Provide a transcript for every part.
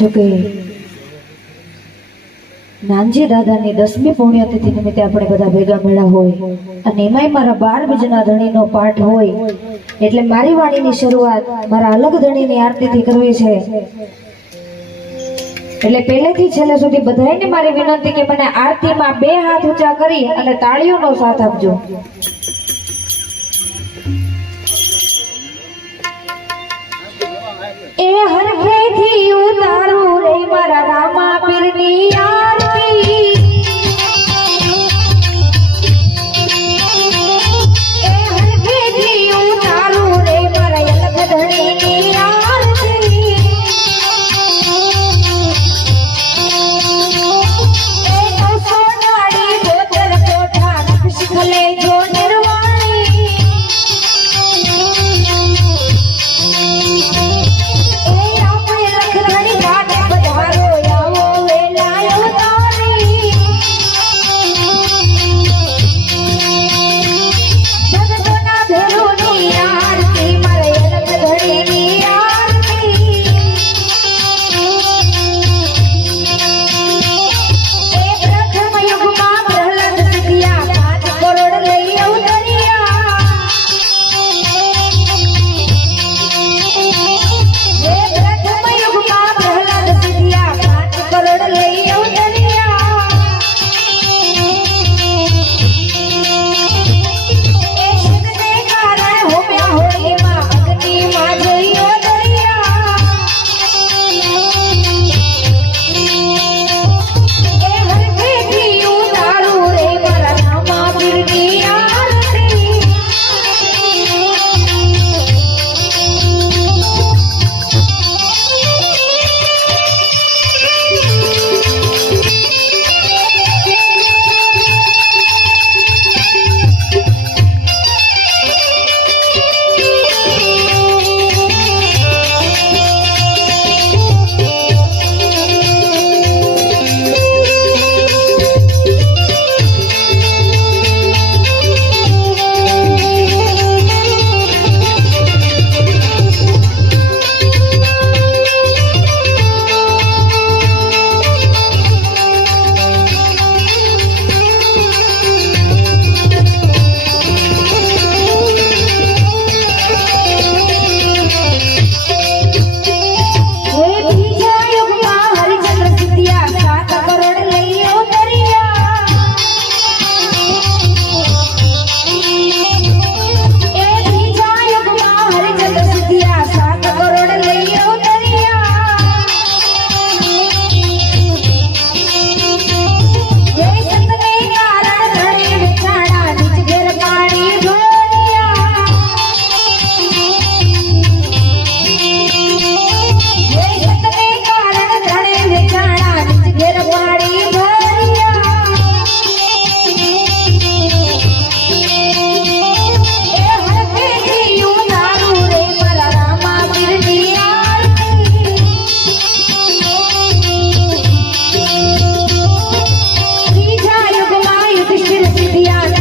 જોકે નાનજી દાદાની દસમી પુણ્યતિથિ નિમિત્તે આપણે બધા ભેગા મળ્યા હોય અને એમાંય મારા બાર બીજના ધણીનો પાઠ હોય, એટલે મારી વાણીની શરૂઆત મારા અલગ ધણીની આરતીથી કરવી છે. એટલે પહેલેથી છેલ્લે સુધી બધાને મારી વિનંતી કે મને આરતીમાં બે હાથ ઊંચા કરી અને તાળીઓનો સાથ આપજો. હરખેથી ઉતારું રે મારા રામા પીરની યાર Yeah.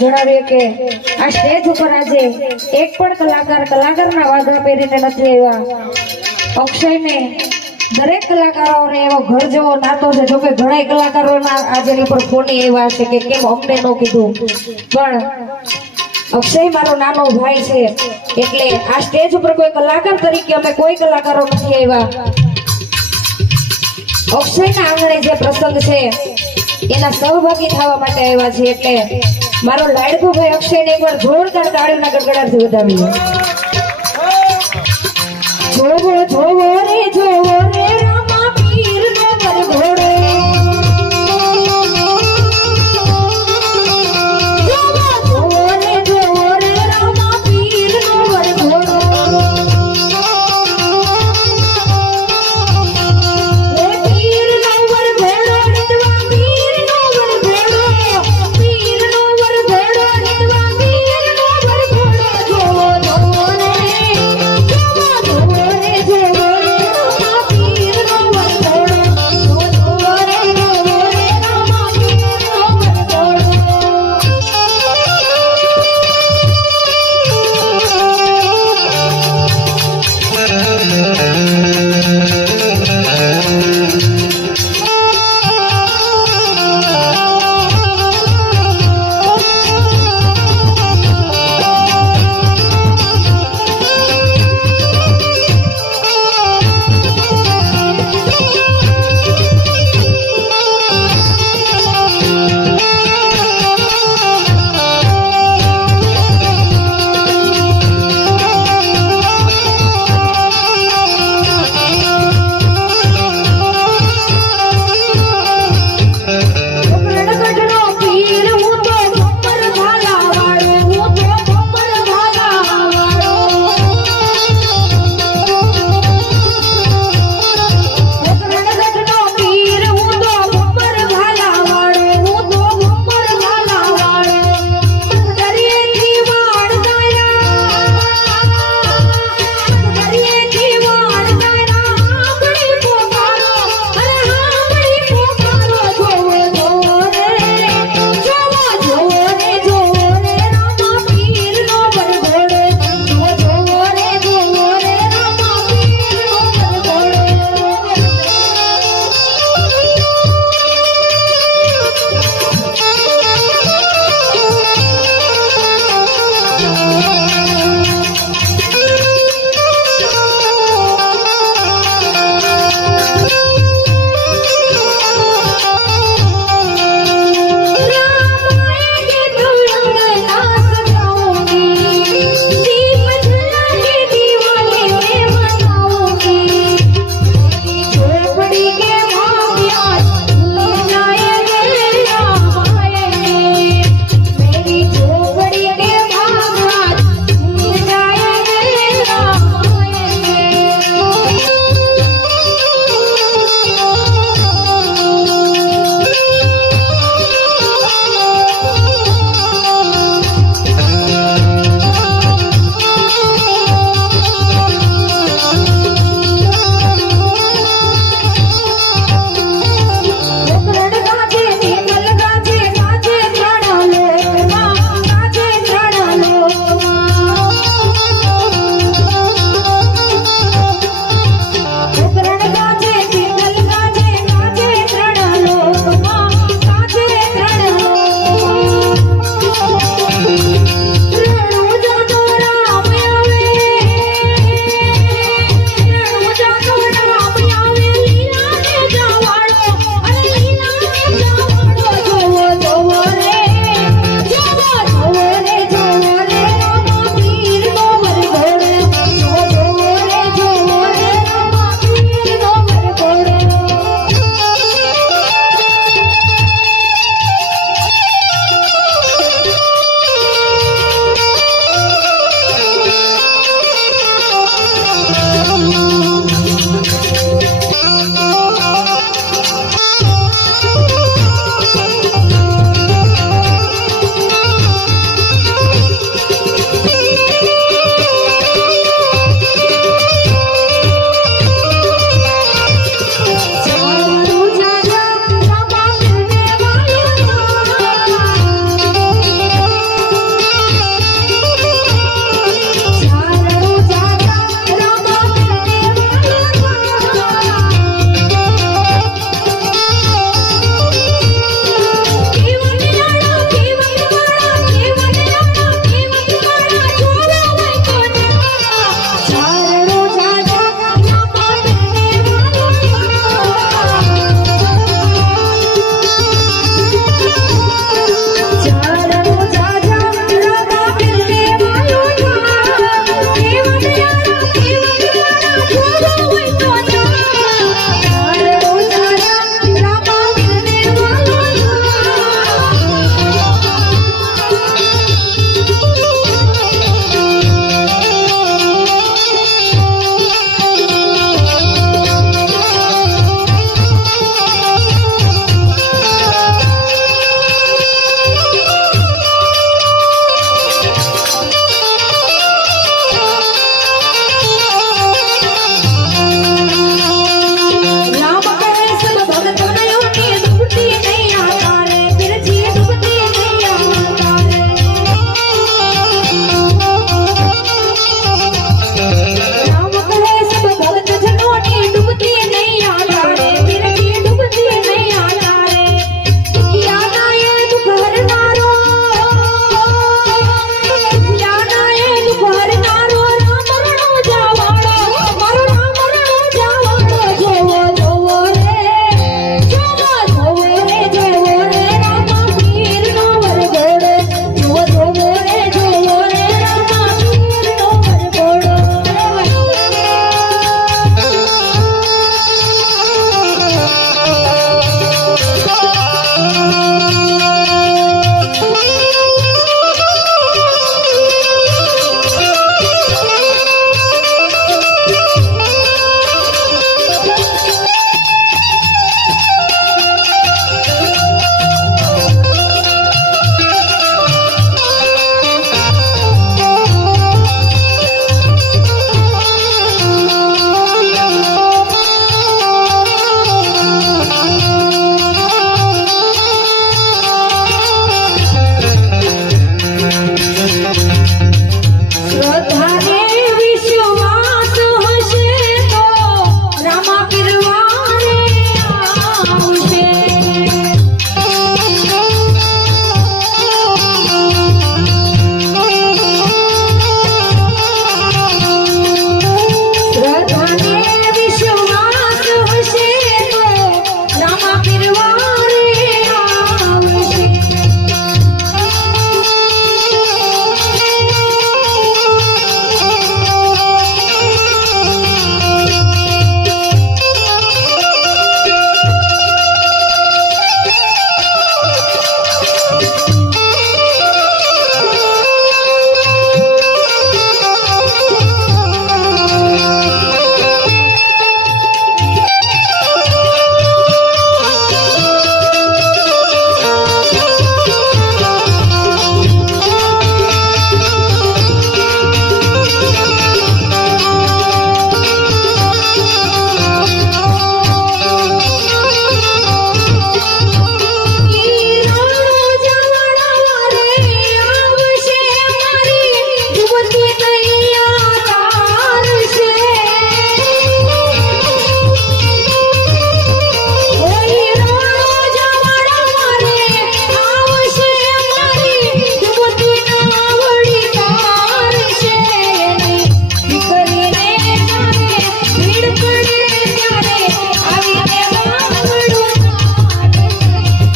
જણાવીએ કે આ સ્ટેજ ઉપર આજે એક પણ કલાકાર કલાકારના વાઘા પહેરીને નથી આવ્યા. અક્ષયને દરેક કલાકારોને એવો ઘર જેવો નાતો છે, જોકે ઘણા કલાકારોના આજે ઉપર પર ફોની આવ્યા છે કે કેમ અમને ન કીધું. પણ અક્ષય મારો નાનો ભાઈ છે, એટલે આ સ્ટેજ ઉપર કોઈ કલાકાર તરીકે અમે કોઈ કલાકારો નથી આવ્યા. અક્ષયના આંગણે જે પ્રસંગ છે, એના સહભાગી થવા માટે આવ્યા છે એટલે મારો લાડકો ભાઈ અક્ષયને એકવાર જોરદાર તાળીઓના ગડગડાટથી વધાવી જોવો જોવો રે જોવો રે, રામા પીરનો વરઘોડો. જોવો